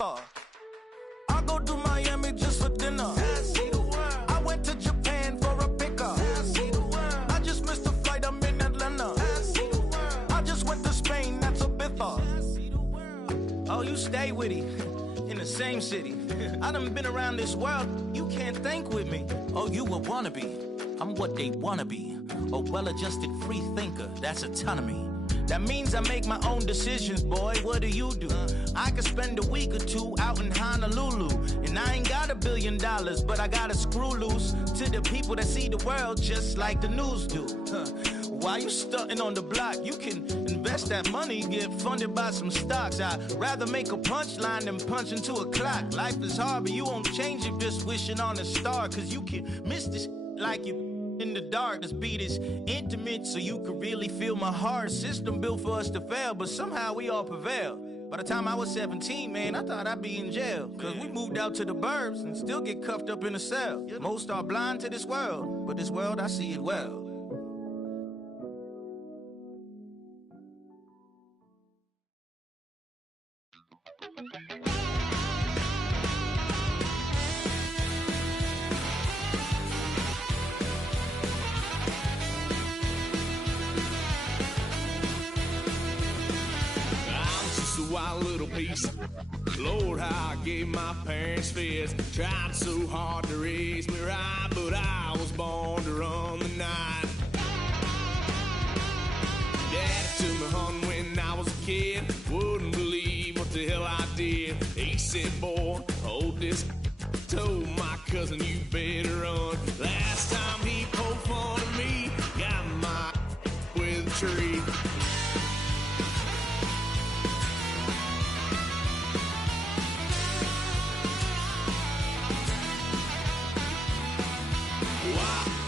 thought. I go to Miami just for dinner. I went to Japan for a pickup. I just missed the flight, I'm in Atlanta. I just went to Spain, that's a Ibiza. Oh, you stay with it. In the same city. I done been around this world, you can't think with me. Oh, you a wannabe, I'm what they wanna be. A well-adjusted free thinker, that's autonomy. That means I make my own decisions, boy, what do you do? I could spend a week or two out in Honolulu. And I ain't got $1 billion, but I got a screw loose to the people that see the world just like the news do. While you stunting on the block, you can invest that money, get funded by some stocks. I'd rather make a punchline than punch into a clock. Life is hard, but you won't change it just wishing on a star. Cause you can miss this like you in the dark. This beat is intimate, so you can really feel my heart. System built for us to fail, but somehow we all prevail. By the time I was 17, man, I thought I'd be in jail. Cause we moved out to the burbs and still get cuffed up in a cell. Most are blind to this world, but this world, I see it well. Wild little piece. Lord, how I gave my parents fits. Tried so hard to raise me right, but I was born to run the night. Dad took me home when I was a kid. Wouldn't believe what the hell I did. He said, boy, hold this. Told my cousin, you better run. Last time he poked fun of me, got my with a tree.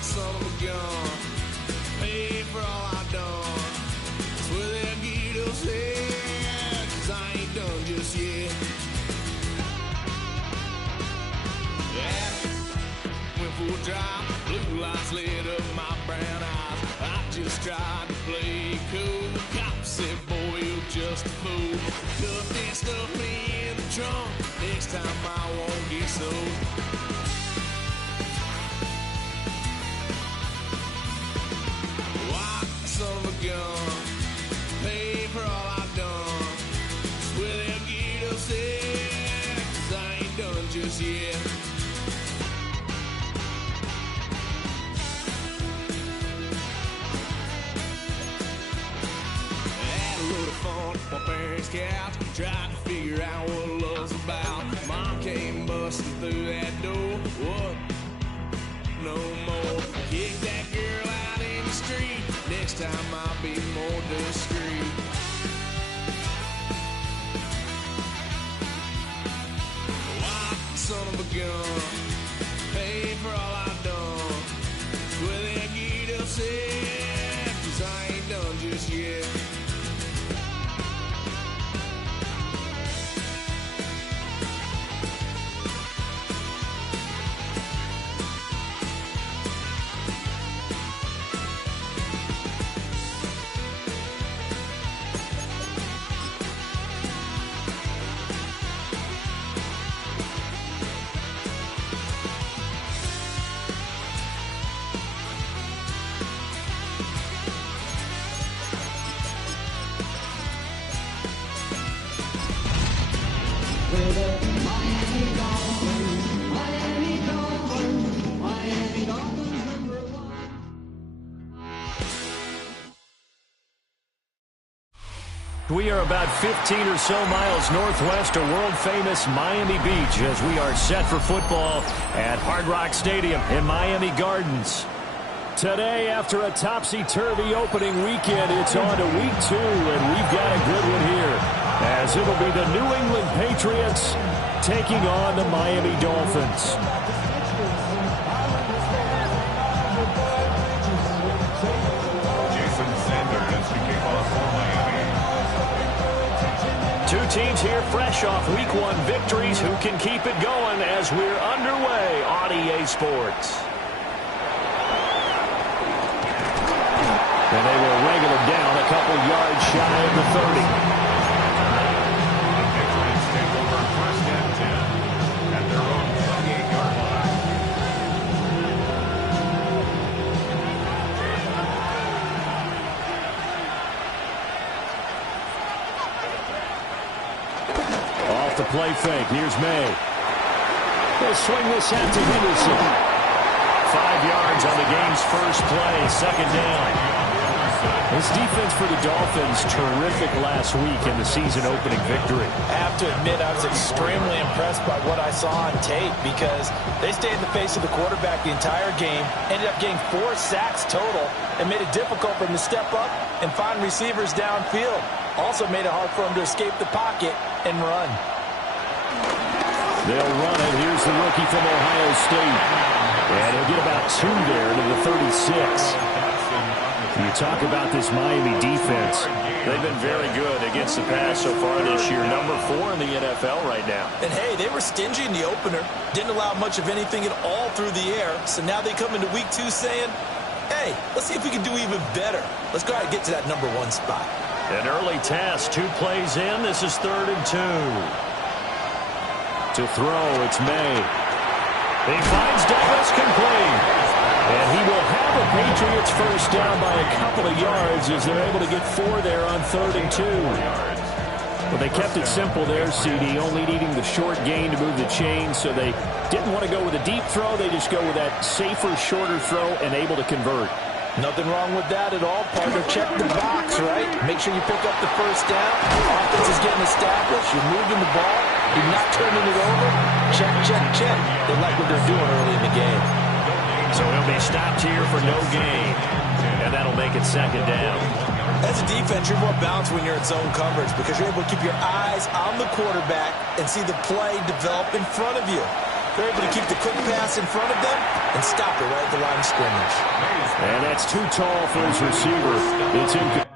Son of a gun, pay for all I done. Swear they'll get us here, 'cause I ain't done just yet. Yeah, went for a drive, blue lights lit up my brown eyes. I just tried to play cool. Cop said, boy, you're just a fool. Cuffed and stuffed me in the trunk. Next time I won't get sold. Son of a gun, pay for all I've done. Swear they'll get us there, 'cause I ain't done just yet. Had a load of fun on my parents' couch, tried to figure out what love's about. Mom came busting through that door. What? No more. Kick that girl out in the street. Next time I'll be more discreet. Why, son of a gun, pay for all I've done. Swear they'll get upset, 'cause I ain't done just yet. We are about 15 or so miles northwest of world-famous Miami Beach as we are set for football at Hard Rock Stadium in Miami Gardens. Today, after a topsy-turvy opening weekend, it's on to week 2, and we've got a good one here, as it'll be the New England Patriots taking on the Miami Dolphins. Two teams here fresh off Week 1 victories. Who can keep it going as we're underway on EA Sports? And they will wrangle it down a couple yards shy of the 30. off the play fake. Here's May. They'll swing this out to Henderson. 5 yards on the game's first play. Second down. This defense for the Dolphins, terrific last week in the season-opening victory. I have to admit I was extremely impressed by what I saw on tape because they stayed in the face of the quarterback the entire game, ended up getting 4 sacks total, and made it difficult for him to step up and find receivers downfield. Also made it hard for him to escape the pocket and run. They'll run it. Here's the rookie from Ohio State. And he'll get about 2 there to the 36. You talk about this Miami defense. They've been very good against the pass so far this year. Number 4 in the NFL right now. And, hey, they were stingy in the opener. Didn't allow much of anything at all through the air. So now they come into week 2 saying, hey, let's see if we can do even better. Let's go ahead and get to that number 1 spot. An early test. 2 plays in. This is 3rd and 2. To throw, it's May. He finds Douglas complete. And he will have the Patriots first down by a couple of yards as they're able to get 4 there on 3rd and 2. Well, they kept it simple there, CD, only needing the short gain to move the chains, so they didn't want to go with a deep throw. They just go with that safer, shorter throw and able to convert. Nothing wrong with that at all, partner. Check the box, right? Make sure you pick up the first down. Offense is getting established. You're moving the ball. You're not turning it over. Check, check, check. They like what they're doing early in the game. So he'll be stopped here for no gain. And that'll make it 2nd down. As a defense, you're more balanced when you're in zone coverage because you're able to keep your eyes on the quarterback and see the play develop in front of you. They're able to keep the quick pass in front of them and stop it right at the line of scrimmage. And that's too tall for his receiver. It's incomplete.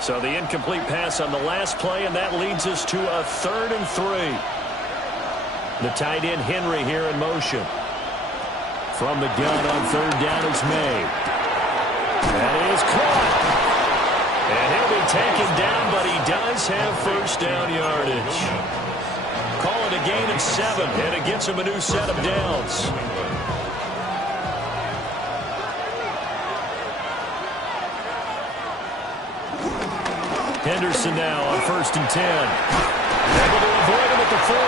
So the incomplete pass on the last play, and that leads us to a 3rd and 3. The tight end Henry here in motion. From the gun on 3rd down is May. That is caught. And he'll be taken down, but he does have first down yardage. Call it a gain of 7, and it gets him a new set of downs. Henderson now on 1st and 10. Able to avoid him at the 40.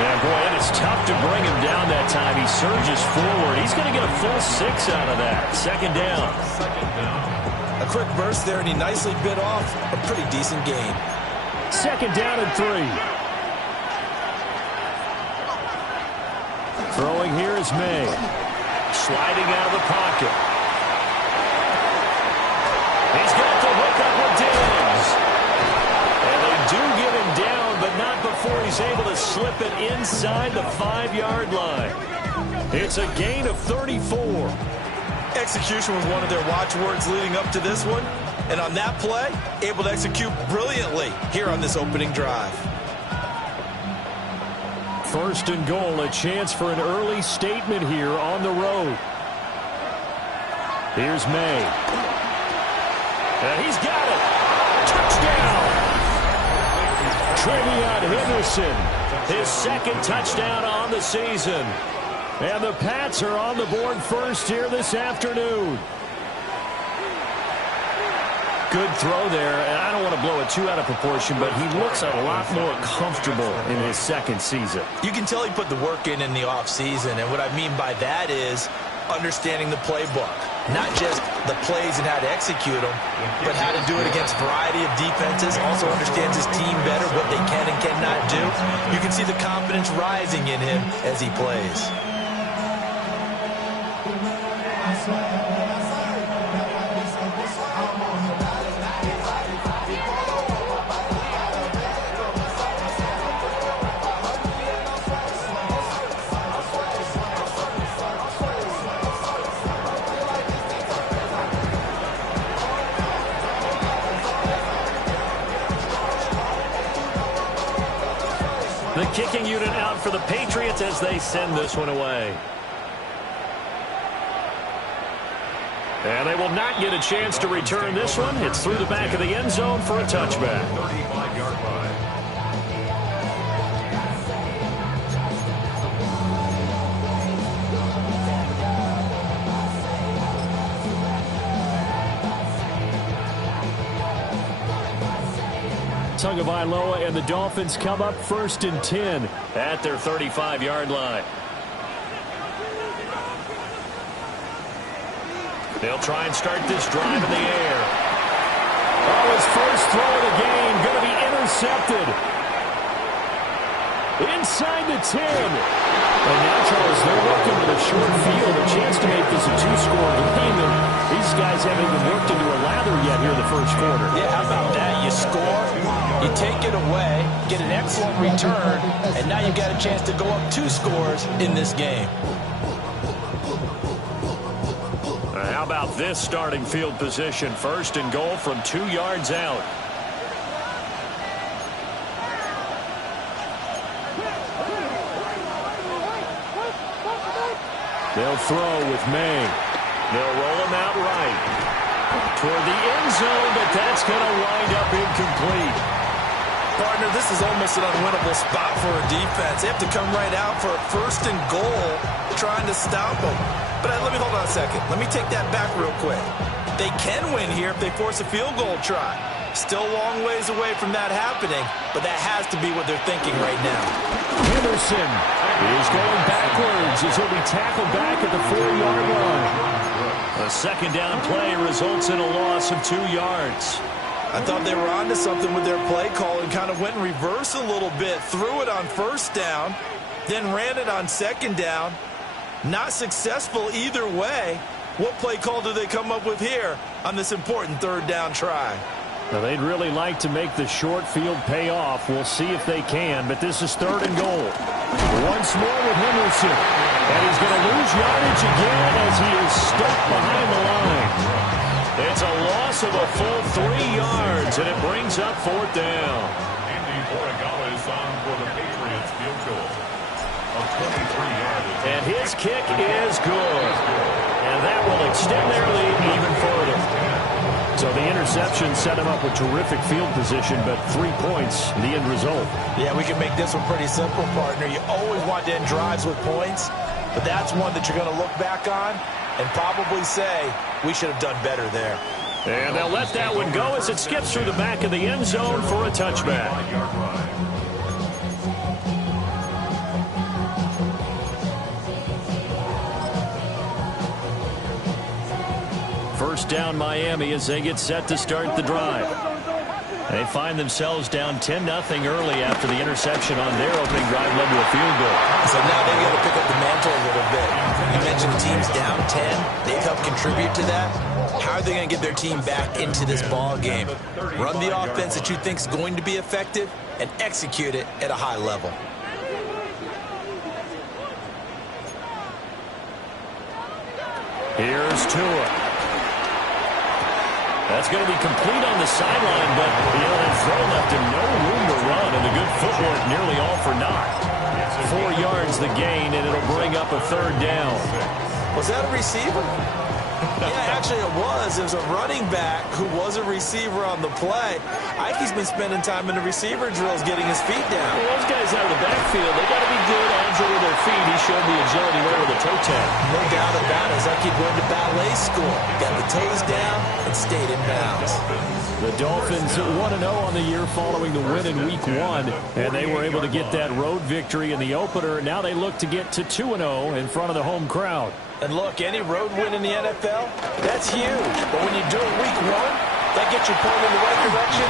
And, boy, it is tough to bring him down that time. He surges forward. He's going to get a full 6 out of that. 2nd down. A quick burst there, and he nicely bit off a pretty decent gain. 2nd down and 3. Throwing here is May. Sliding out of the pocket. He's got the hook up with Diggs. And they do get him down, but not before he's able to slip it inside the 5-yard line. It's a gain of 34. Execution was one of their watchwords leading up to this one. And on that play, able to execute brilliantly here on this opening drive. 1st and goal, a chance for an early statement here on the road. Here's May. And he's got it. Touchdown. TreVeyon Henderson, his 2nd touchdown on the season. And the Pats are on the board first here this afternoon. Good throw there, and I don't want to blow it too out of proportion, but he looks a lot more comfortable in his 2nd season. You can tell he put the work in the offseason, and what I mean by that is understanding the playbook. Not just the plays and how to execute them, but how to do it against a variety of defenses. Also understands his team better, what they can and cannot do. You can see the confidence rising in him as he plays. kicking unit out for the Patriots as they send this one away. And they will not get a chance to return this one. It's through the back of the end zone for a touchback. 35-yard line. Tagovailoa and the Dolphins come up 1st and 10 at their 35-yard line. They'll try and start this drive in the air. Oh, his first throw of the game going to be intercepted. Inside the 10. And now, Charles, they're working with a short field, a chance to make this a two-score game. And these guys haven't even worked into a lather yet here in the first quarter. Yeah, how about that? You score, you take it away, get an excellent return, and now you've got a chance to go up 2 scores in this game. How about this starting field position? 1st and goal from 2 yards out. They'll throw with May. They'll roll him out right toward the end zone, but that's going to wind up incomplete. Partner, this is almost an unwinnable spot for a defense. They have to come right out for a 1st and goal, trying to stop them. But let me hold on a second. Let me take that back real quick. They can win here if they force a field goal try. Still a long ways away from that happening, but that has to be what they're thinking right now. Henderson is going backwards as he'll be tackled back at the 4-yard line. A 2nd down play results in a loss of 2 yards. I thought they were onto something with their play call and kind of went in reverse a little bit. Threw it on 1st down, then ran it on 2nd down. Not successful either way. What play call do they come up with here on this important 3rd down try? Now, they'd really like to make the short field pay off. We'll see if they can, but this is 3rd and goal. Once more with Henderson. And he's going to lose yardage again as he is stuck behind the line. It's a loss of a full 3 yards, and it brings up 4th down. Andy Borregales is on for the Patriots field goal. A 23-yard. And his kick is good. And that will extend their lead even further. So the interception set him up with terrific field position, but 3 points, the end result. Yeah, we can make this one pretty simple, partner. You always want to end drives with points, but that's one that you're going to look back on and probably say, we should have done better there. And they'll let that one go as it skips through the back of the end zone for a touchback. First down Miami as they get set to start the drive. They find themselves down 10-0 early after the interception on their opening drive led to a field goal. So now they've got to pick up the mantle a little bit. You mentioned the team's down 10. They've helped contribute to that. How are they going to get their team back into this ball game? Run the offense that you think is going to be effective and execute it at a high level. Here's Tua. That's going to be complete on the sideline, but that throw left him no room to run, and the good footwork nearly all for naught. 4 yards the gain, and it'll bring up a 3rd down. Was that a receiver? Yeah, actually it was. It was a running back who was a receiver on the play. Ike's been spending time in the receiver drills getting his feet down. Well, those guys out of the backfield, they got to be good, agile with their feet. He showed the agility right with the toe tap. No doubt about it. It's like he went to ballet school. Got the T's down and stayed in bounds. The Dolphins 1-0 on the year following the win in Week 1, and they were able to get that road victory in the opener. Now they look to get to 2-0 in front of the home crowd. And look, any road win in the NFL, that's huge. But when you do it Week 1, that gets you pointed in the right direction.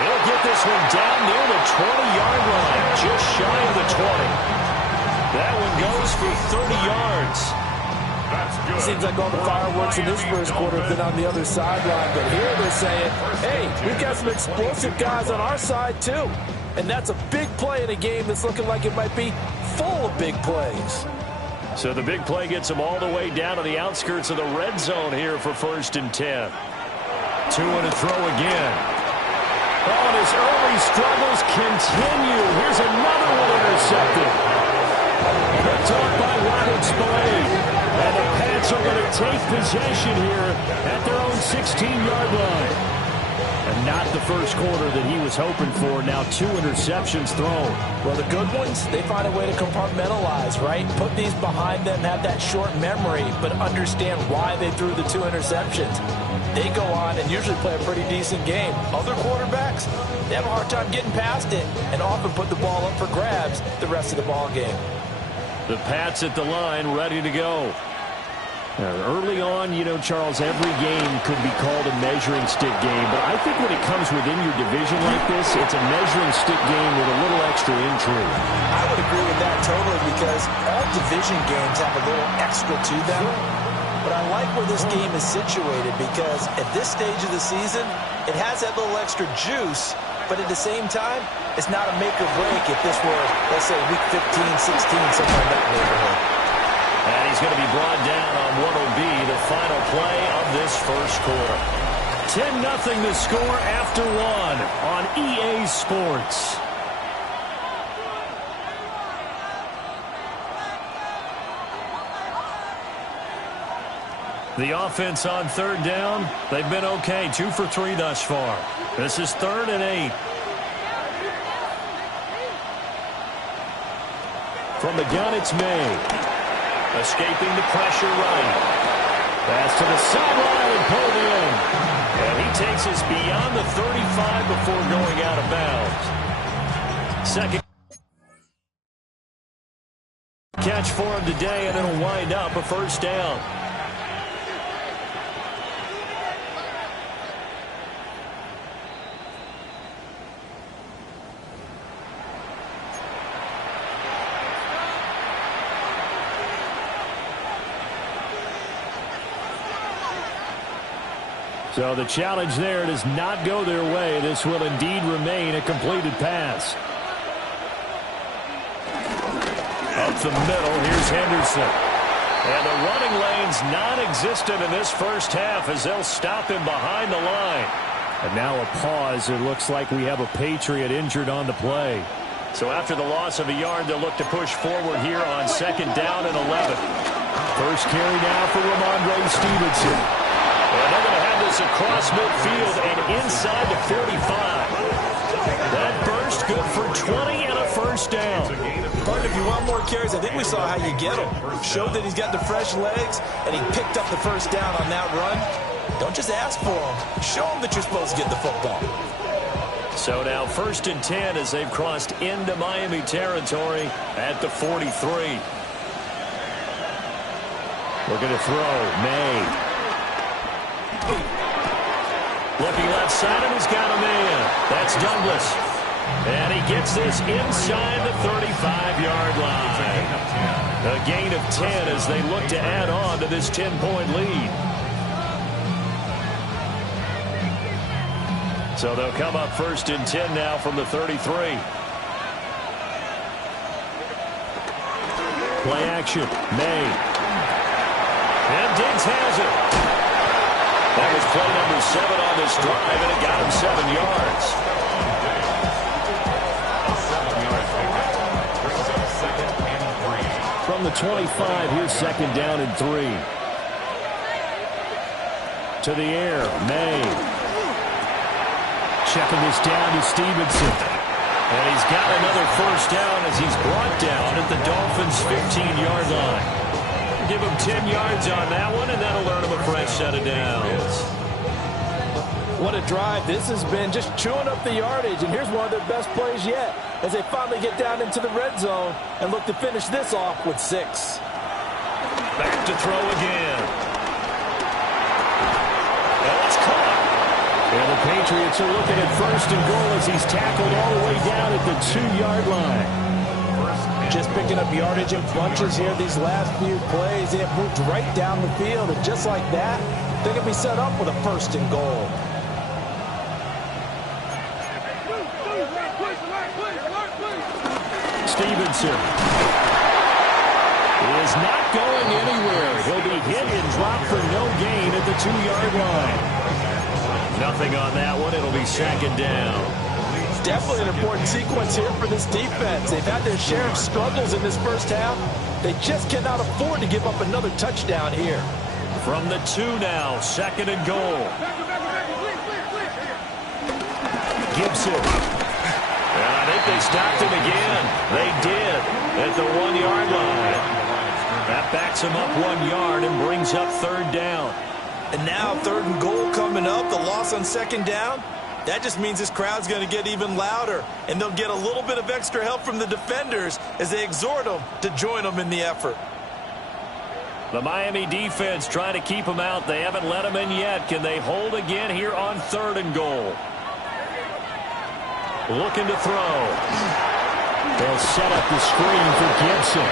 They'll get this one down near the 20-yard line, just shy of the 20. That one goes for 30 yards. Seems like all the fireworks in this first quarter have been on the other sideline, but here they're saying, hey, we've got some explosive guys on our side too. And that's a big play in a game that's looking like it might be full of big plays. So the big play gets them all the way down to the outskirts of the red zone here for 1st and 10. Tua to throw again. Oh, and his early struggles continue. Here's another one intercepted. Picked off by Robert Spillane. And the Pats are going to take possession here at their own 16-yard line. And not the first quarter that he was hoping for. Now 2 interceptions thrown. Well, the good ones, they find a way to compartmentalize, right? Put these behind them, have that short memory, but understand why they threw the 2 interceptions. They go on and usually play a pretty decent game. Other quarterbacks, they have a hard time getting past it and often put the ball up for grabs the rest of the ball game. The Pats at the line, ready to go. Early on, you know, Charles, every game could be called a measuring stick game. But I think when it comes within your division like this, it's a measuring stick game with a little extra intrigue. I would agree with that totally because all division games have a little extra to them. But I like where this game is situated because at this stage of the season, it has that little extra juice. But at the same time, it's not a make or break if this were, let's say, week 15, 16, somewhere in that neighborhood. And he's going to be brought down on what will be the final play of this first quarter. 10-0 the score after 1 on EA Sports. The offense on 3rd down, they've been okay. 2 for 3 thus far. This is 3rd and 8. From the gun, it's May. Escaping the pressure right. Pass to the sideline and pulled in. And he takes us beyond the 35 before going out of bounds. Second catch for him today, and it'll wind up a first down. So the challenge there does not go their way. This will indeed remain a completed pass. Up the middle, here's Henderson. And the running lane's non-existent in this first half as they'll stop him behind the line. And now a pause. It looks like we have a Patriot injured on the play. So after the loss of a yard, they'll look to push forward here on 2nd down and 11. First carry now for Ramondre Stevenson. And they're going to have this across midfield and inside the 45. That burst good for 20 and a first down. But if you want more carries, I think we saw how you get him. Showed that he's got the fresh legs, and he picked up the first down on that run. Don't just ask for him. Show him that you're supposed to get the football. So now 1st and 10 as they've crossed into Miami territory at the 43. Looking to throw. May. Looking left side, and he's got a man. That's Douglas. And he gets this inside the 35-yard line. A gain of 10 as they look to add on to this 10-point lead. So they'll come up 1st and 10 now from the 33. Play action. May. And Diggs has it. That was play number 7 on this drive, and it got him 7 yards. From the 25, here's 2nd down and 3. To the air, May. Checking this down to Stevenson. And he's got another first down as he's brought down at the Dolphins' 15-yard line. Give him 10 yards on that one, and that'll earn him a fresh set of downs. What a drive. This has been just chewing up the yardage, and here's one of their best plays yet as they finally get down into the red zone and look to finish this off with 6. Back to throw again. And it's caught. And the Patriots are looking at 1st and goal as he's tackled all the way down at the 2-yard line. Just picking up yardage in bunches here these last few plays. They have moved right down the field, and just like that, they can be set up with a 1st and goal. Stevenson is not going anywhere. He'll be hit and dropped for no gain at the 2-yard line. Nothing on that one. It'll be second down. Definitely an important sequence here for this defense. They've had their share of struggles in this first half. They just cannot afford to give up another touchdown here. From the 2 now, second and goal. Gibson. And I think they stopped him again. They did at the 1-yard line. That backs him up 1 yard and brings up third down. And now third and goal coming up. The loss on second down. That just means this crowd's going to get even louder, and they'll get a little bit of extra help from the defenders as they exhort them to join them in the effort. The Miami defense trying to keep them out. They haven't let them in yet. Can they hold again here on third and goal? Looking to throw. They'll set up the screen for Gibson.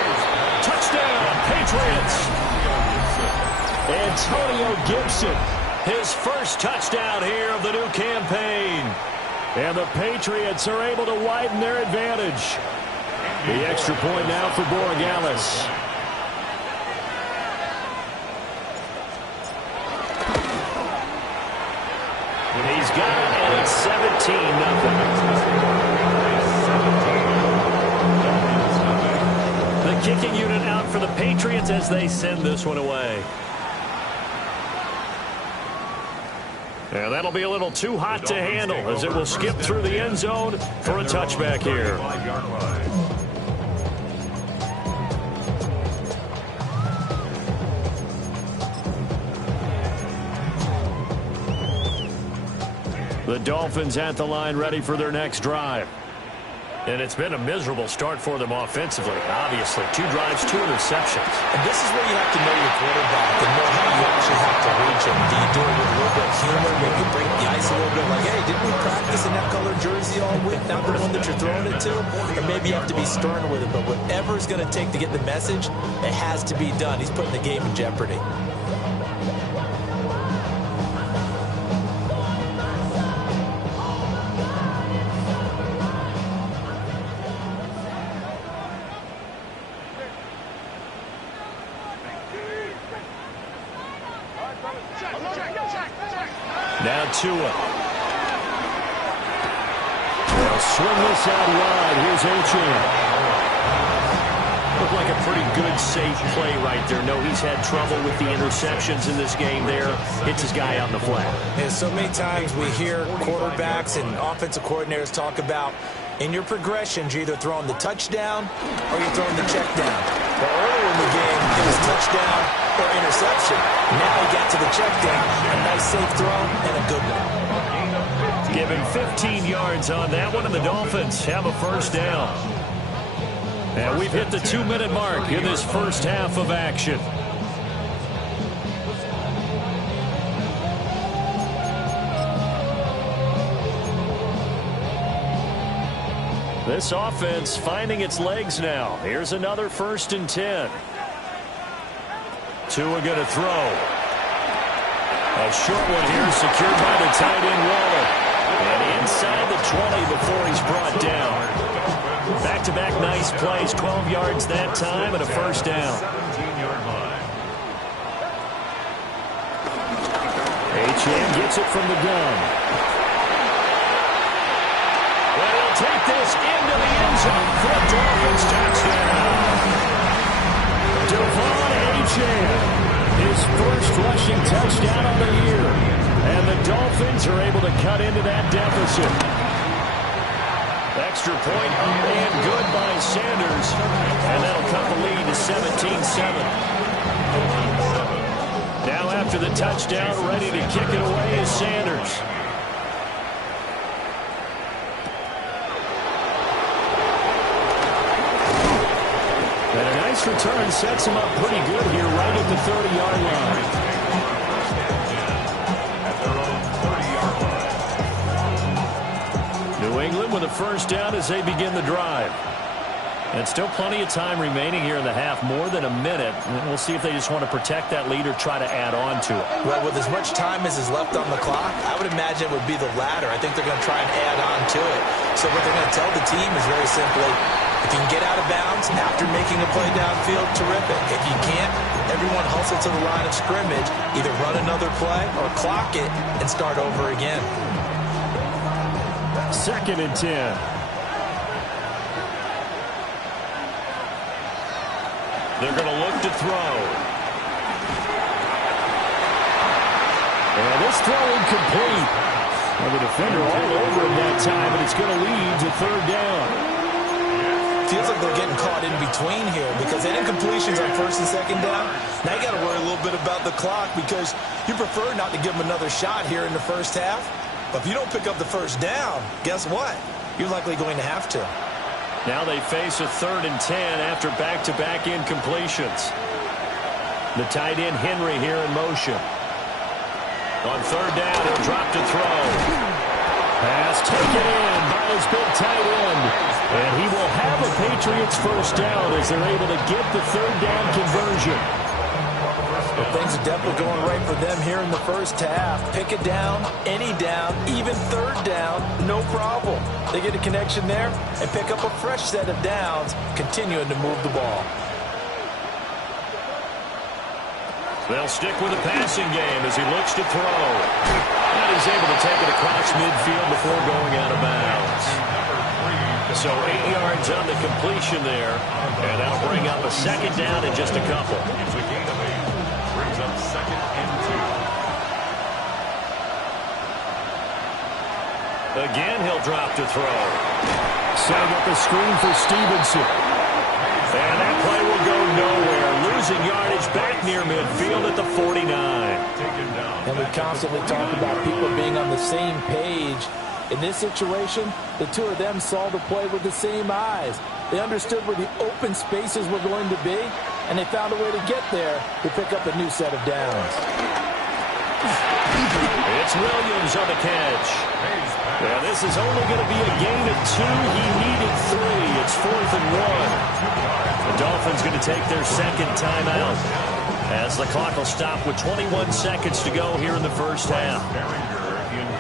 Touchdown, Patriots! Antonio Gibson. His first touchdown here of the new campaign. And the Patriots are able to widen their advantage. The extra point now for Borregales. He's got it, and it's 17-0. The kicking unit out for the Patriots as they send this one away. And that'll be a little too hot to handle as it will skip through the end zone for a touchback here. The Dolphins at the line ready for their next drive. And it's been a miserable start for them offensively, obviously. 2 drives, 2 interceptions. And this is where you have to know your quarterback and know how you actually have to reach him. Do you do it with a little bit of humor, maybe break the ice a little bit, like, hey, didn't we practice in that colored jersey all week, not the one that you're throwing it to? Or maybe you have to be stern with it, but whatever it's going to take to get the message, it has to be done. He's putting the game in jeopardy. Now Tua. They'll swing this out wide. Here's Achane. Looked like a pretty good, safe play right there. No, he's had trouble with the interceptions in this game there. Hits his guy out in the flat. And so many times we hear quarterbacks and offensive coordinators talk about in your progressions, you're either throwing the touchdown or you're throwing the check down. But earlier in the game, it was touchdown or interception. Now he got to the check down. A nice safe throw and a good one. Given 15 yards on that one, and the Dolphins have a first down. And we've hit the 2-minute mark in this first half of action. This offense finding its legs now. Here's another 1st and 10. Tua going to throw. A short one here secured by the tight end Waller. And inside the 20 before he's brought down. Back-to-back nice plays, 12 yards that time and a first down. Achane gets it from the gun. Well, he'll take this into the end zone for a Dolphins touchdown. Devon Achane, his first rushing touchdown of the year. And the Dolphins are able to cut into that deficit. Extra point up and good by Sanders. And that'll cut the lead to 17-7. Now after the touchdown, ready to kick it away is Sanders. And a nice return sets him up pretty good here right at the 30-yard line. New England with a first down as they begin the drive. And still plenty of time remaining here in the half, more than a minute. We'll see if they just want to protect that lead or try to add on to it. Well, with as much time as is left on the clock, I would imagine it would be the latter. I think they're going to try and add on to it. So what they're going to tell the team is very simply, if you can get out of bounds after making a play downfield, terrific. If you can't, everyone hustle to the line of scrimmage, either run another play or clock it and start over again. 2nd and 10. They're going to look to throw. And this throw incomplete. Well, the defender all over him that time, but it's going to lead to 3rd down. Feels like they're getting caught in between here because they had incompletions on 1st and 2nd down. Now you got to worry a little bit about the clock because you prefer not to give them another shot here in the first half. But if you don't pick up the 1st down, guess what? You're likely going to have to. Now they face a 3rd and 10 after back-to-back incompletions. The tight end Henry here in motion. On 3rd down, he'll drop to throw. Pass taken in by his big tight end. And he will have a Patriots 1st down as they're able to get the 3rd down conversion. Well, things are definitely going right for them here in the first half. Pick it down, any down, even 3rd down, no problem. They get a connection there and pick up a fresh set of downs, continuing to move the ball. They'll stick with the passing game as he looks to throw. And he's able to take it across midfield before going out of bounds. So 8 yards on the completion there, and that'll bring up a 2nd down in just a couple. Brings up 2nd and 2. Again, he'll drop to throw. Setting up a screen for Stevenson. And that play will go nowhere. Losing yardage back near midfield at the 49. And we constantly talk about people being on the same page. In this situation, the two of them saw the play with the same eyes. They understood where the open spaces were going to be, and they found a way to get there to pick up a new set of downs. It's Williams on the catch. Yeah, this is only going to be a gain of 2. He needed 3. It's 4th and 1. The Dolphins going to take their 2nd timeout as the clock will stop with 21 seconds to go here in the first half.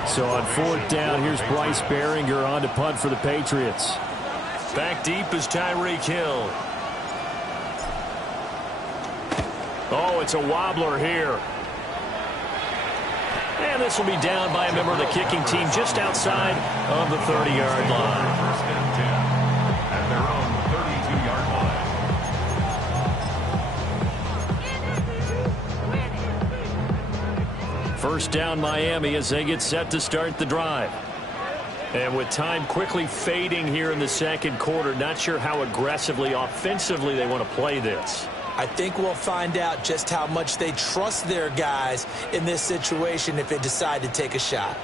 So on 4th down, here's Bryce Baringer on to punt for the Patriots. Back deep is Tyreek Hill. Oh, it's a wobbler here. And this will be down by a member of the kicking team just outside of the 30-yard line. 1st and 10 at their own 32-yard line. First down Miami as they get set to start the drive. And with time quickly fading here in the 2nd quarter, not sure how aggressively, offensively they want to play this. I think we'll find out just how much they trust their guys in this situation if they decide to take a shot.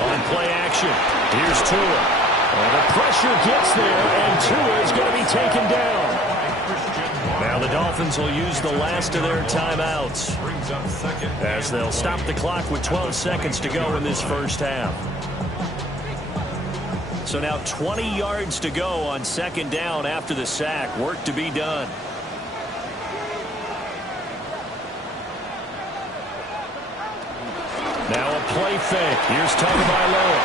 On play action, here's Tua. And the pressure gets there, and Tua is going to be taken down. Now the Dolphins will use the last of their timeouts Brings up 2nd as they'll stop the clock with 12 seconds to go in this first half. So now 20 yards to go on 2nd down after the sack. Work to be done. Now a play fake. Here's Tagovailoa.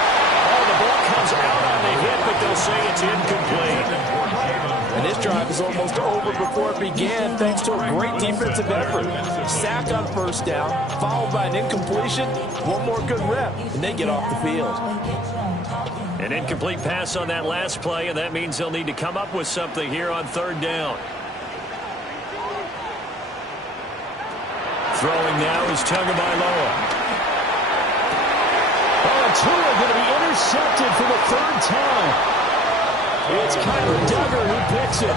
Oh, the ball comes out on the hit, but they'll say it's incomplete. And this drive is almost over before it began thanks to a great defensive effort. Sack on 1st down, followed by an incompletion. One more good rep, and they get off the field. An incomplete pass on that last play, and that means they'll need to come up with something here on 3rd down. Throwing now is Tagovailoa. Oh, Tua going to be intercepted for the 3rd time. It's Kyler Duggar who picks it.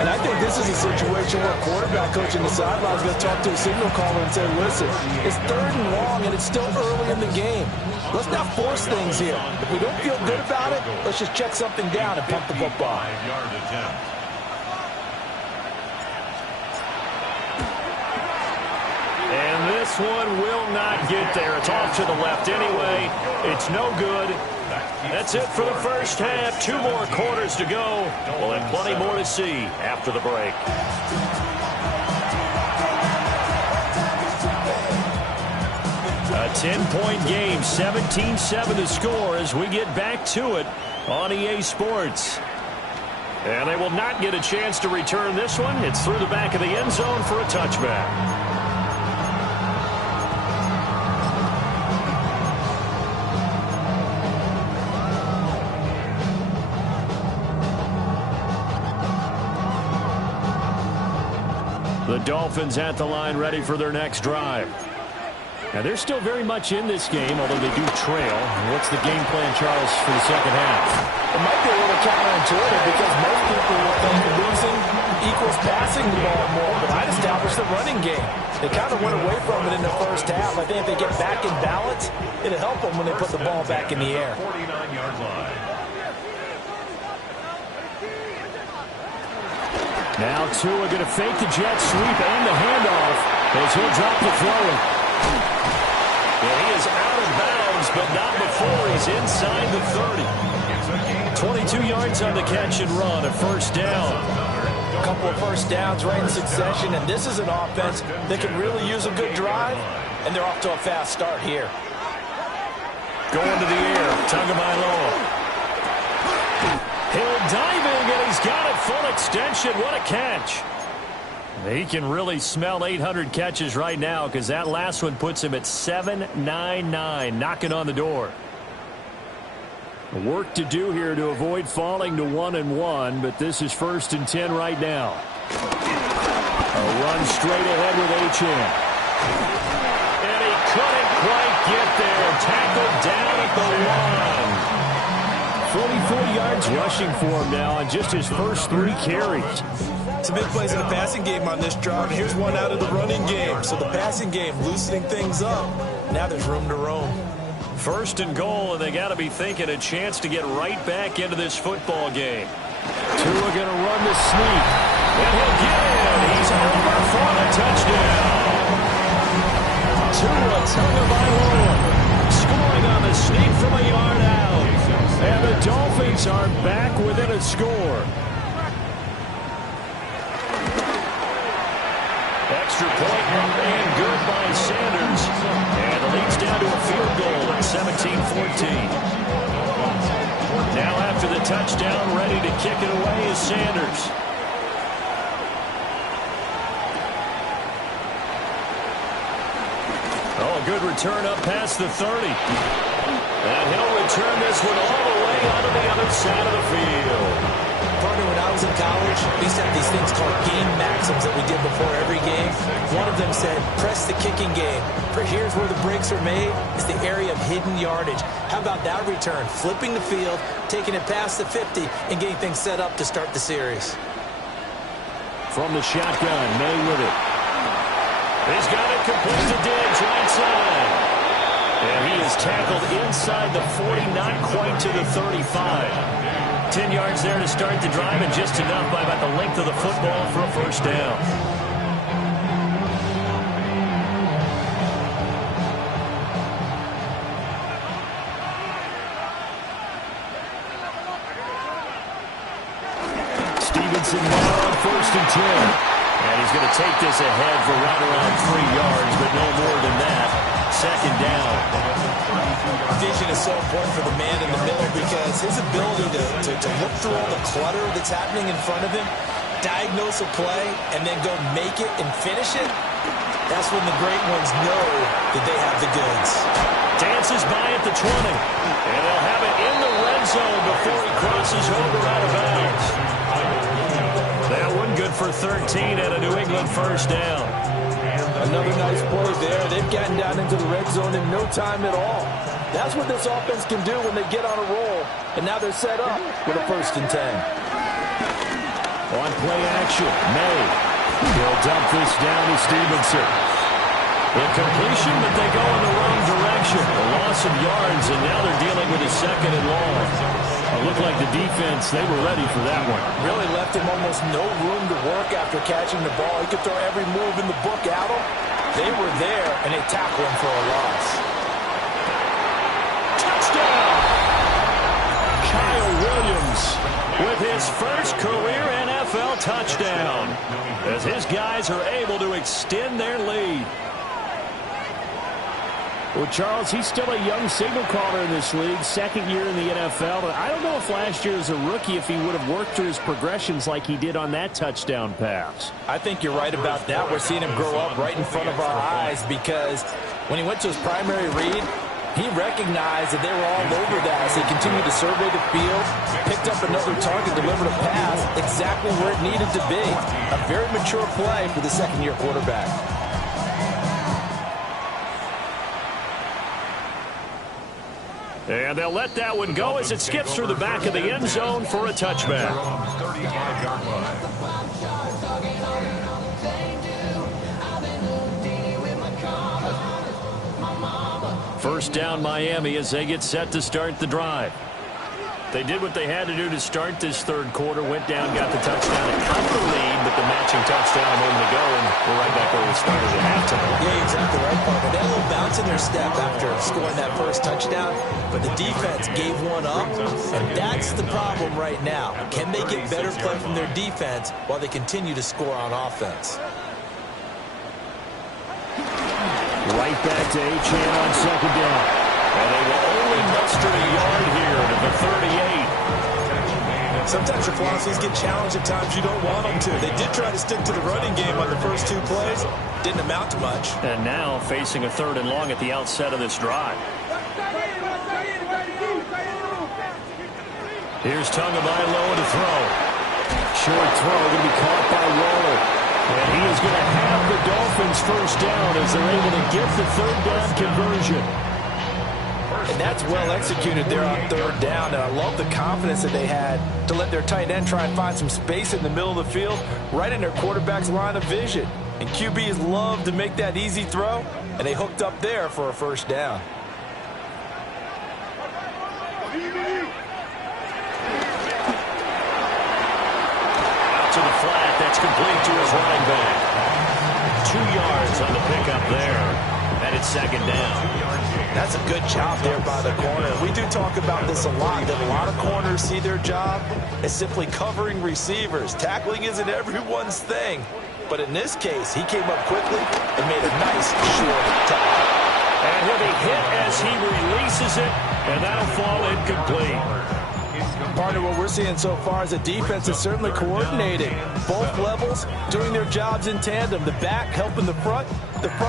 And I think this is a situation where a quarterback coach in the sideline is going to talk to a signal caller and say, listen, it's 3rd and long, and it's still early in the game. Let's not force things here. If we don't feel good about it, let's just check something down and pump the football. 5-yard attempt. And this this one will not get there. It's off to the left anyway. It's no good. That's it for the first half. 2 more quarters to go. We'll have plenty more to see after the break. A 10-point game, 17-7 the score as we get back to it on EA Sports. And they will not get a chance to return this one. It's through the back of the end zone for a touchback. The Dolphins at the line ready for their next drive. Now, they're still very much in this game, although they do trail. What's the game plan, Charles, for the second half? It might be a little counterintuitive because most people will think losing equals passing the ball more, but I'd establish the running game. They kind of went away from it in the first half. I think if they get back in balance, it'll help them when they put the ball back in the air. 49-yard line. Now Tua going to fake the jet sweep and the handoff as he'll drop the throw. And he is out of bounds, but not before he's inside the 30. 22 yards on the catch and run, a first down. A couple of first downs right in succession, and this is an offense that can really use a good drive, and they're off to a fast start here. Going to the air, Tagovailoa. Hill diving, and he's got it full extension. What a catch. He can really smell 800 catches right now because that last one puts him at 799, knocking on the door. Work to do here to avoid falling to 1-1, but this is 1st and 10 right now. A run straight ahead with Achane. And he couldn't quite get there. Tackled down at the 1. 44 yards rushing for him now on just his first 3 carries. Some big plays in the passing game on this drive. Here's one out of the running game. So the passing game loosening things up. Now there's room to roam. 1st and goal, and they got to be thinking a chance to get right back into this football game. Tua going to run the sneak. And he'll get in. He's over for the touchdown. Tua Tagovailoa scoring on the sneak from a yard out. And the Dolphins are back within a score. Extra point and good by Sanders. And the lead's down to a field goal at 17-14. Now after the touchdown, ready to kick it away is Sanders. Oh, good return up past the 30. And he'll return this one all the way onto the other side of the field. Partner, when I was in college, we used to have these things called game maxims that we did before every game. One of them said, press the kicking game. For here's where the breaks are made. It's the area of hidden yardage. How about that return? Flipping the field, taking it past the 50, and getting things set up to start the series. From the shotgun, May with it. He's got it complete to Diggs right side. And he is tackled inside the 40, not quite to the 35. 10 yards there to start the drive, and just enough by about the length of the football for a first down. Stevenson now on 1st and 10. And he's going to take this ahead for right around 3 yards, but no more than that. 2nd down. Vision is so important for the man in the middle because his ability to look through all the clutter that's happening in front of him, diagnose a play, and then go make it and finish it, that's when the great ones know that they have the goods. Dances by at the 20. And they'll have it in the red zone before he crosses over out of bounds. That one good for 13 and a New England first down. Another nice play there. They've gotten down into the red zone in no time at all. That's what this offense can do when they get on a roll. And now they're set up with a 1st and 10. On play action, May. He'll dump this down to Stevenson. Incompletion, but they go in the wrong direction. A loss of yards, and now they're dealing with a 2nd and long. It looked like the defense, they were ready for that one. Really left him almost no room to work after catching the ball. He could throw every move in the book at him. They were there, and they tackled him for a loss. Touchdown! Kyle Williams with his first career NFL touchdown as his guys are able to extend their lead. Well, Charles, he's still a young signal caller in this league, second year in the NFL. But I don't know if last year as a rookie, if he would have worked through his progressions like he did on that touchdown pass. I think you're right about that. We're seeing him grow up right in front of our eyes because when he went to his primary read, he recognized that they were all over that as he continued to survey the field, picked up another target, delivered a pass exactly where it needed to be. A very mature play for the second-year quarterback. And they'll let that one go as it skips through the back of the end zone for a touchback. First down Miami as they get set to start the drive. They did what they had to do to start this third quarter, went down, got the touchdown, and cut the lead, but the matching touchdown a moment ago, and we're right back where we started at halftime. Yeah, exactly right, Parker. They had a little bounce in their step after scoring that first touchdown, but the defense gave one up, and that's the problem right now. Can they get better play from their defense while they continue to score on offense? Right back to Achane on second down. And they will only muster a yard here to the 38. Sometimes your philosophies get challenged at times you don't want them to. They did try to stick to the running game on the first two plays. Didn't amount to much. And now facing a third and long at the outset of this drive. Here's Tagovailoa to throw. Short throw going to be caught by Waller. And he is going to have the Dolphins first down as they're able to get the third down conversion. And that's well executed there on third down. And I love the confidence that they had to let their tight end try and find some space in the middle of the field, right in their quarterback's line of vision. And QBs love to make that easy throw, and they hooked up there for a first down. Out to the flat. That's complete to his running back. 2 yards on the pickup there. And it's second down. That's a good job there by the corner. We do talk about this a lot, that a lot of corners see their job as simply covering receivers. Tackling isn't everyone's thing. But in this case, he came up quickly and made a nice short tackle. And he'll be hit as he releases it, and that'll fall incomplete. Partner, what we're seeing so far is the defense is certainly coordinating. Both levels doing their jobs in tandem. The back helping the front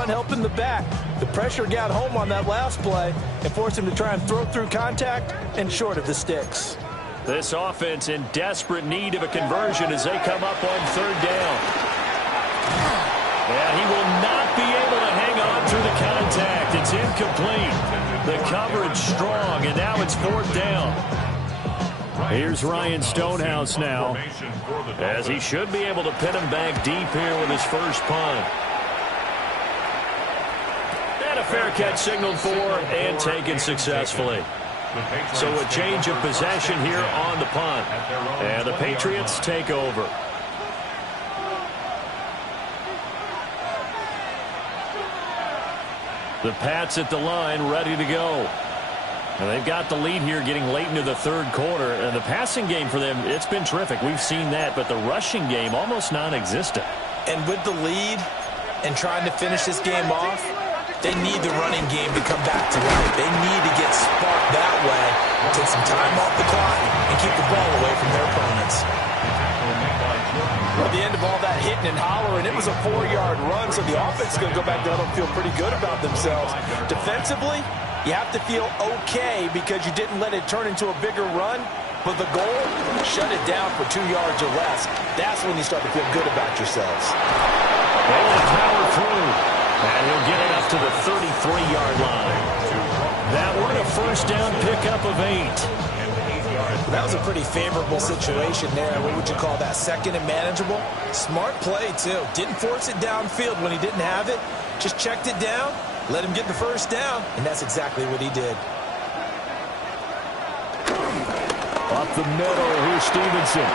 helping the back. The pressure got home on that last play and forced him to try and throw through contact and short of the sticks. This offense in desperate need of a conversion as they come up on third down. And he will not be able to hang on through the contact. It's incomplete. The coverage strong, and now it's fourth down. Here's Ryan Stonehouse now, as he should be able to pin him back deep here with his first punt. And a fair catch signaled for and taken successfully. So a change of possession here on the punt. And the Patriots take over. The Pats at the line, ready to go. And they've got the lead here getting late into the third quarter. And the passing game for them, it's been terrific. We've seen that, but the rushing game almost non-existent. And with the lead and trying to finish this game off, they need the running game to come back to life. They need to get sparked that way, take some time off the clock, and keep the ball away from their opponents. At the end of all that hitting and hollering, it was a 4-yard run, so the offense is going to go back down and feel pretty good about themselves. Defensively, you have to feel okay because you didn't let it turn into a bigger run, but the goal, shut it down for 2 yards or less. That's when you start to feel good about yourselves. Able to power through, and he'll get it up to the 33-yard line. That one a first down pickup of 8. That was a pretty favorable situation there. What would you call that? Second and manageable? Smart play, too. Didn't force it downfield when he didn't have it. Just checked it down, let him get the first down, and that's exactly what he did. Up the middle, here's Stevenson.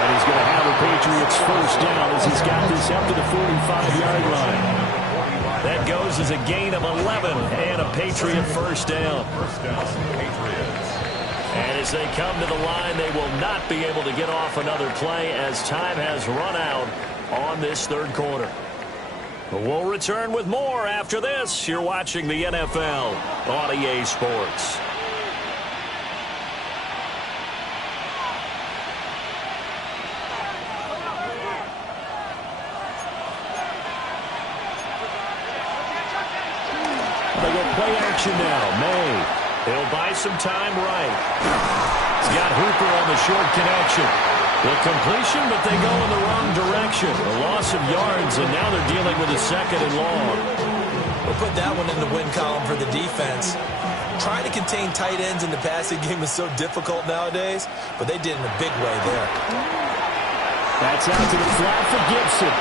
And he's going to have the Patriots first down as he's got this up to the 45-yard line. That goes as a gain of 11 and a Patriot first down. And as they come to the line, they will not be able to get off another play as time has run out on this third quarter. But we'll return with more after this. You're watching the NFL on EA Sports. They go play action now. May. He'll buy some time right. He's got Hooper on the short connection. The completion, but they go in the wrong direction. A loss of yards, and now they're dealing with a second and long. We'll put that one in the win column for the defense. Trying to contain tight ends in the passing game is so difficult nowadays, but they did in a big way there. That's out to the flat for Gibson.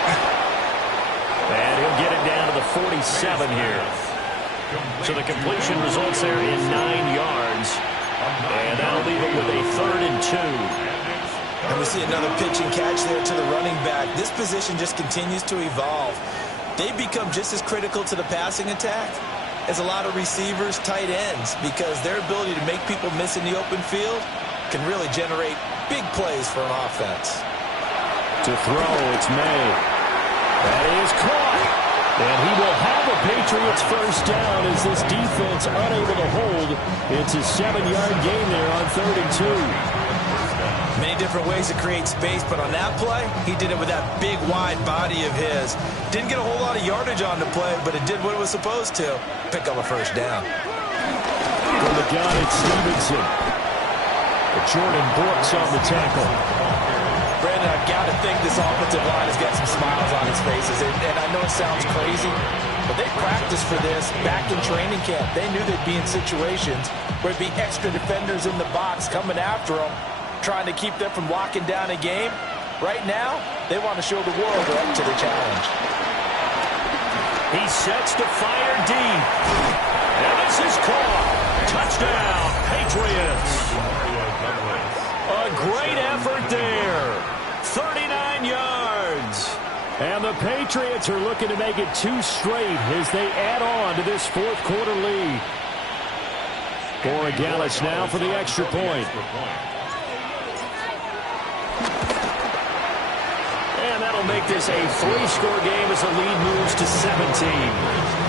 And he'll get it down to the 47 here. So the completion results there in 9 yards. And that'll leave it with a 3rd and 2. And we see another pitch and catch there to the running back. This position just continues to evolve. They become just as critical to the passing attack as a lot of receivers, tight ends, because their ability to make people miss in the open field can really generate big plays for an offense. To throw, it's May. That is caught. And he will have a Patriots first down as this defense unable to hold. It's a 7-yard gain there on 3rd and 2. Many different ways to create space, but on that play, he did it with that big, wide body of his. Didn't get a whole lot of yardage on the play, but it did what it was supposed to. Pick up a first down. From the gun, it's Stevenson. Jordan Brooks on the tackle. Brandon, I've got to think this offensive line has got some smiles on its faces. And I know it sounds crazy, but they practiced for this back in training camp. They knew they'd be in situations where there'd be extra defenders in the box coming after them, trying to keep them from locking down a game. Right now, they want to show the world they're up to the challenge. He sets to fire deep. And this is caught. Touchdown, Patriots. A great effort there. 39 yards. And the Patriots are looking to make it 2 straight as they add on to this 4th quarter lead. Corey Gallis now for the extra point. And that'll make this a 3-score game as the lead moves to 17.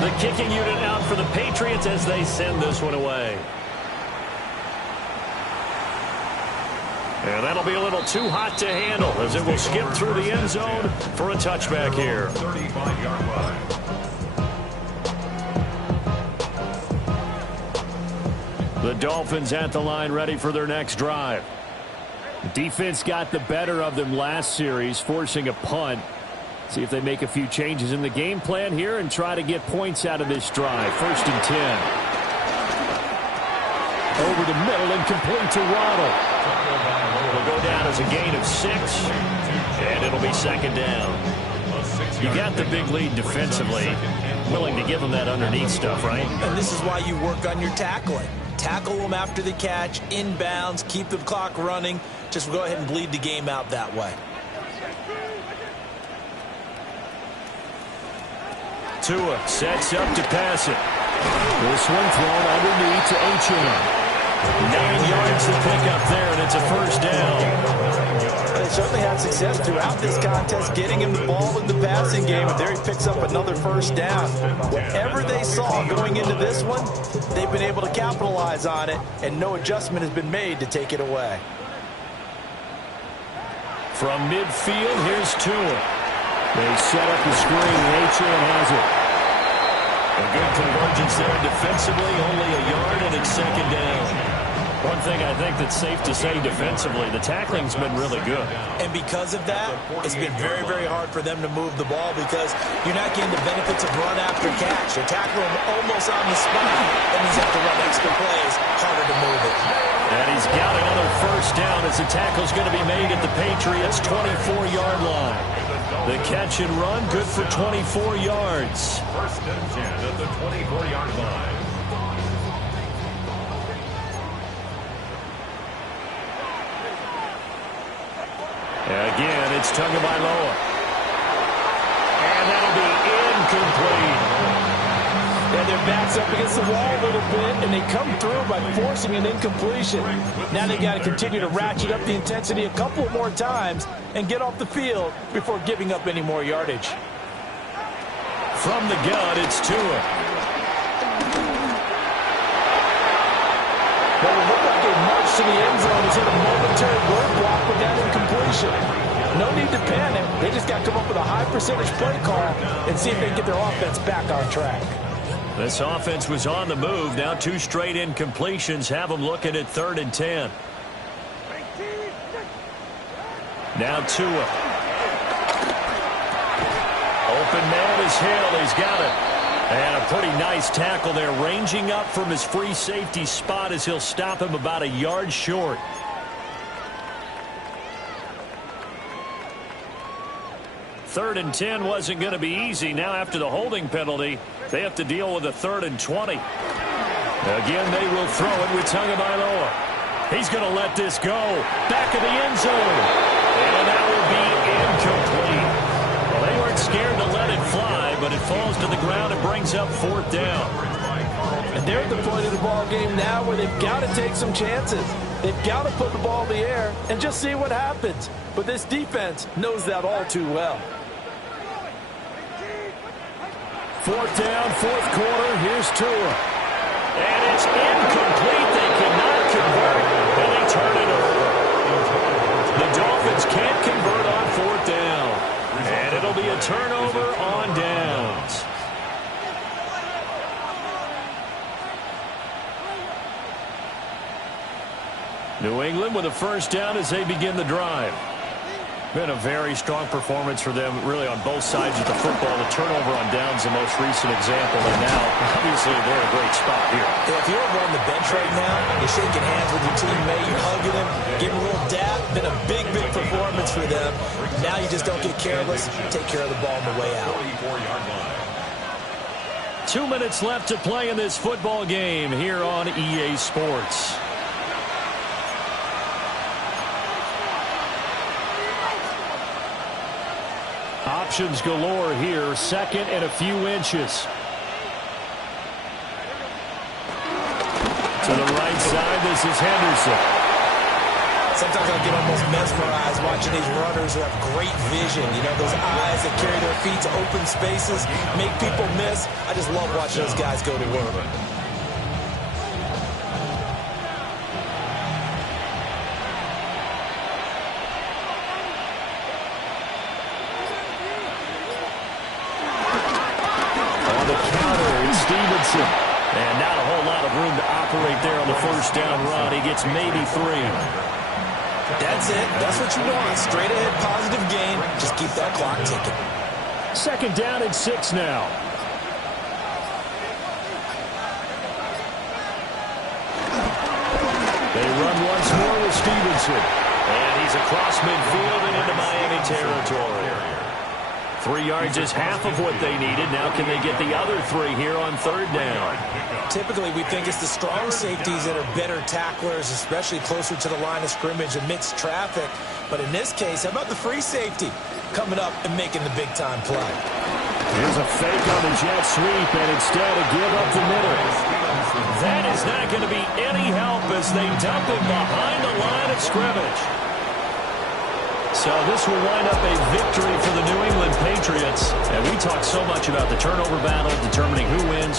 The kicking unit out for the Patriots as they send this one away. And that'll be a little too hot to handle as it will skip through the end zone for a touchback here. 35-yard line. The Dolphins at the line ready for their next drive. The defense got the better of them last series, forcing a punt. See if they make a few changes in the game plan here and try to get points out of this drive. 1st and 10. Over the middle and complete to Waddle. It'll go down as a gain of 6, and it'll be 2nd down. You got the big lead defensively. Willing to give them that underneath stuff, right? And this is why you work on your tackling. Tackle them after the catch, inbounds, keep the clock running. Just go ahead and bleed the game out that way. Tua sets up to pass it. This one thrown underneath to Achane. 9 yards to pick up there, and it's a first down. They certainly had success throughout this contest getting him the ball in the passing game, and there he picks up another first down. Whatever they saw going into this one, they've been able to capitalize on it, and no adjustment has been made to take it away. From midfield, here's Tua. They set up the screen. Achane has it. A good convergence there defensively, only a yard, and it's 2nd down. One thing I think that's safe to say defensively, the tackling's been really good. And because of that, it's been very, very hard for them to move the ball because you're not getting the benefits of run after catch. They tackle him almost on the spot, and he's have to run extra plays, harder to move it. And he's got another first down as the tackle's going to be made at the Patriots' 24-yard line. The catch and run, good for 24 yards. 1st and 10 at the 24-yard line. Again, it's Tagovailoa. And that'll be incomplete. And their back's up against the wall a little bit, and they come through by forcing an incompletion. Now they've got to continue to ratchet up the intensity a couple more times and get off the field before giving up any more yardage. From the gun, it's Tua. Well, it looked like a march to the end zone is hit a momentary roadblock with that incompletion. No need to panic. They just got to come up with a high percentage play call and see if they can get their offense back on track. This offense was on the move. Now 2 straight incompletions have them looking at 3rd and 10. Now Tua. Open man is Hill. He's got it. And a pretty nice tackle there, ranging up from his free safety spot as he'll stop him about a yard short. Third and 10 wasn't going to be easy. Now after the holding penalty, they have to deal with a 3rd and 20. Again, they will throw it with Tagovailoa. He's going to let this go. Back of the end zone. And that will be incomplete. Well, they weren't scared to let it fly, but it falls to the ground and brings up 4th down. And they're at the point of the ball game now where they've got to take some chances. They've got to put the ball in the air and just see what happens. But this defense knows that all too well. 4th down, 4th quarter. Here's Tua. And it's incomplete. They cannot convert, and they turn it over. The Dolphins can't convert on 4th down. And it'll be a turnover on downs. New England with a 1st down as they begin the drive. Been a very strong performance for them, really, on both sides of the football. The turnover on downs, the most recent example, and now, obviously, they're in a great spot here. If you're over on the bench right now, you're shaking hands with your teammate, you're hugging him, giving a little dap. Been a big, big performance for them. Now you just don't get careless. Take care of the ball on the way out. 2 minutes left to play in this football game here on EA Sports. Options galore here. 2nd and a few inches. To the right side, this is Henderson. Sometimes I get almost mesmerized watching these runners who have great vision. You know, those eyes that carry their feet to open spaces, make people miss. I just love watching those guys go to work. And not a whole lot of room to operate there on the 1st down run. He gets maybe 3. That's it. That's what you want. Straight ahead, positive gain. Just keep that clock ticking. 2nd down and 6 now. They run once more with Stevenson. And he's across midfield and into Miami territory. 3 yards is half of what they needed. Now can they get the other 3 here on 3rd down? Typically, we think it's the strong safeties that are better tacklers, especially closer to the line of scrimmage amidst traffic. But in this case, how about the free safety coming up and making the big-time play? Here's a fake on the jet sweep, and instead a give up the middle. That is not going to be any help as they dump him behind the line of scrimmage. So this will wind up a victory for the New England Patriots. And we talk so much about the turnover battle, determining who wins.